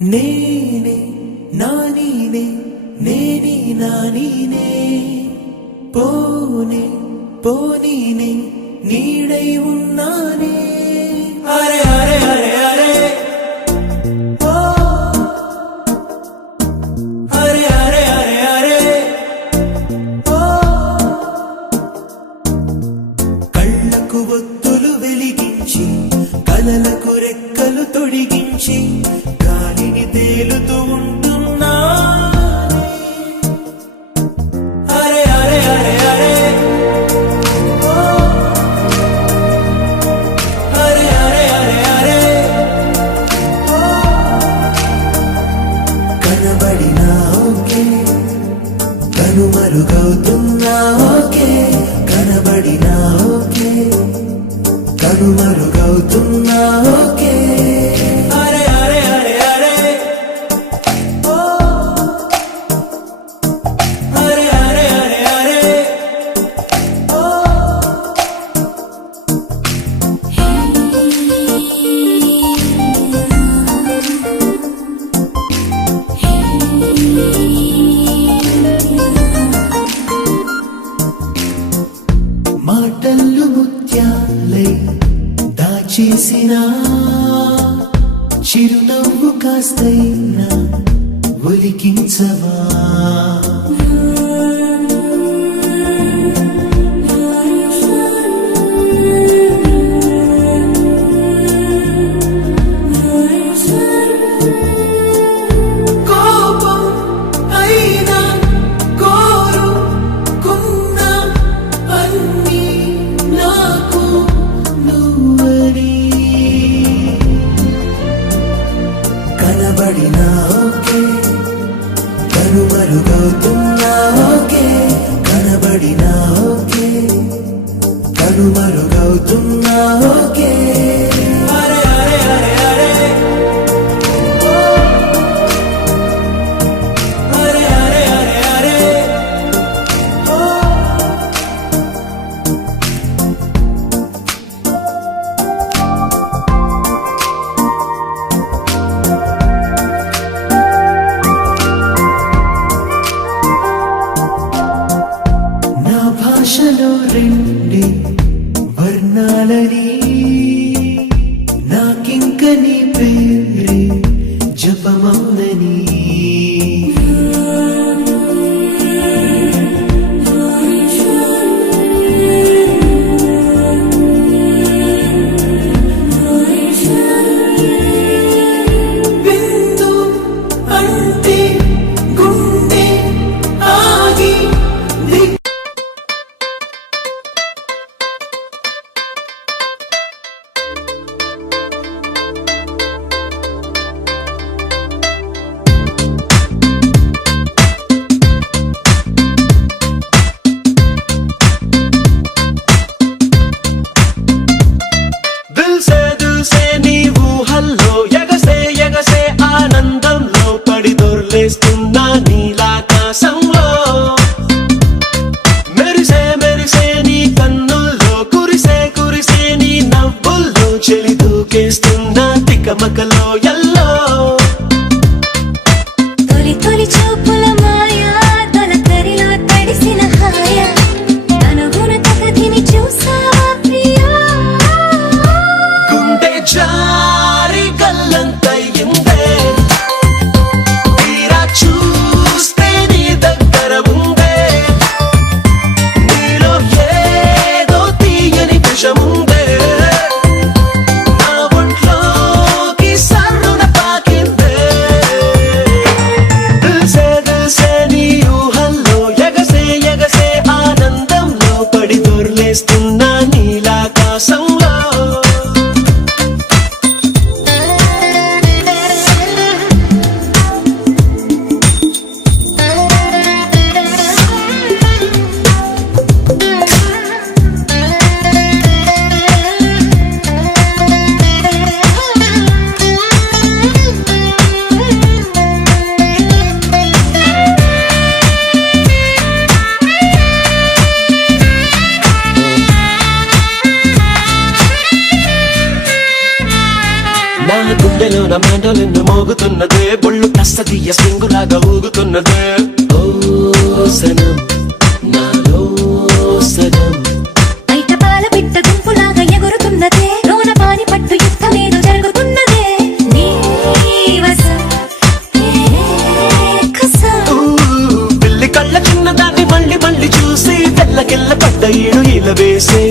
నేనే నానీనే నేనే నానీనే పోనే పోనీనే నీడై ఉన్నానే అరే అరే అరే అరే ఓ అరే అరే అరే అరే ఓ కళ్ళకు ఒత్తులు వెలిగించి కలలకు రెక్కలు తొడిగించి గాలిని తేలుతూ ఉంటున్నా అరే అరే అరే అరే ఓ అరే అరే అరే అరే ఓ కనబడినా ఓకే కనుమరుగవుతున్నా ఓకే కనబడినా ఓకే కనుమరుగవుతున్నా ఓకే అరే అరే అరే అరే ఓ అరే అరే అరే అరే ఓ మాటలు ముత్యాలై దాచేసిన చిరునవ్వు కాస్తైనా ఒలికించవా కోపం అయినా కోరుకున్నా అన్నీ నాకు నువ్వని కనబడినా ఓకే కనుమరుగవుతున్నా ఓకే కనబడినా ఓకే కనుమరుగవుతున్నా ఓకే అరే అరే అరే అరే ఓ అరే అరే అరే అరే ఓ నా భాషలో రెండే వర్ణాలని నాకింక నీ పేరే జపమౌనని బిందు అంటే గుండె ఆగి దిల్సే నీ ఊహల్లో ఎగసే ఎగసే ఆనందంలో పడి దొర్లేస్తున్నా నీలాకాశంలో మెరిసే మెరిసే నీ కన్నుల్లో కురిసే కురిసే నీ నవ్వుల్లో చెలి దూకేస్తున్నా తికమకలో ఎల్లో తొలి తొలి చూపుల మాయా తొలకరిలో తడిసిన హాయ అనుగుణ కథని చూసావా ప్రియా గుండె జారి గల్లంతయిందే తీరా చూస్తే నీ దగ్గర ఉందే నీలో ఏదో తీయని విషముందే నా ఒంట్లోకి తన మెండలిన్ మోగుతున్నదే బొళ్ళు కస్తదీయ సింగులాగా ఊగుతున్నదే ఓ సనం నాలో సనం బయట పాల పిట్ట గుంపులాగా ఎగురుతున్నదే లోన పాని పట్టు యుద్ధమేదో జరుగుతున్నదే నీ వసం కసం పిల్లి కళ్ళ చిన్నదాన్ని మళ్ళీ మళ్ళీ చూసి తెల్లకెళ్ళ పడ్డ ఈడు ఇలా వేసే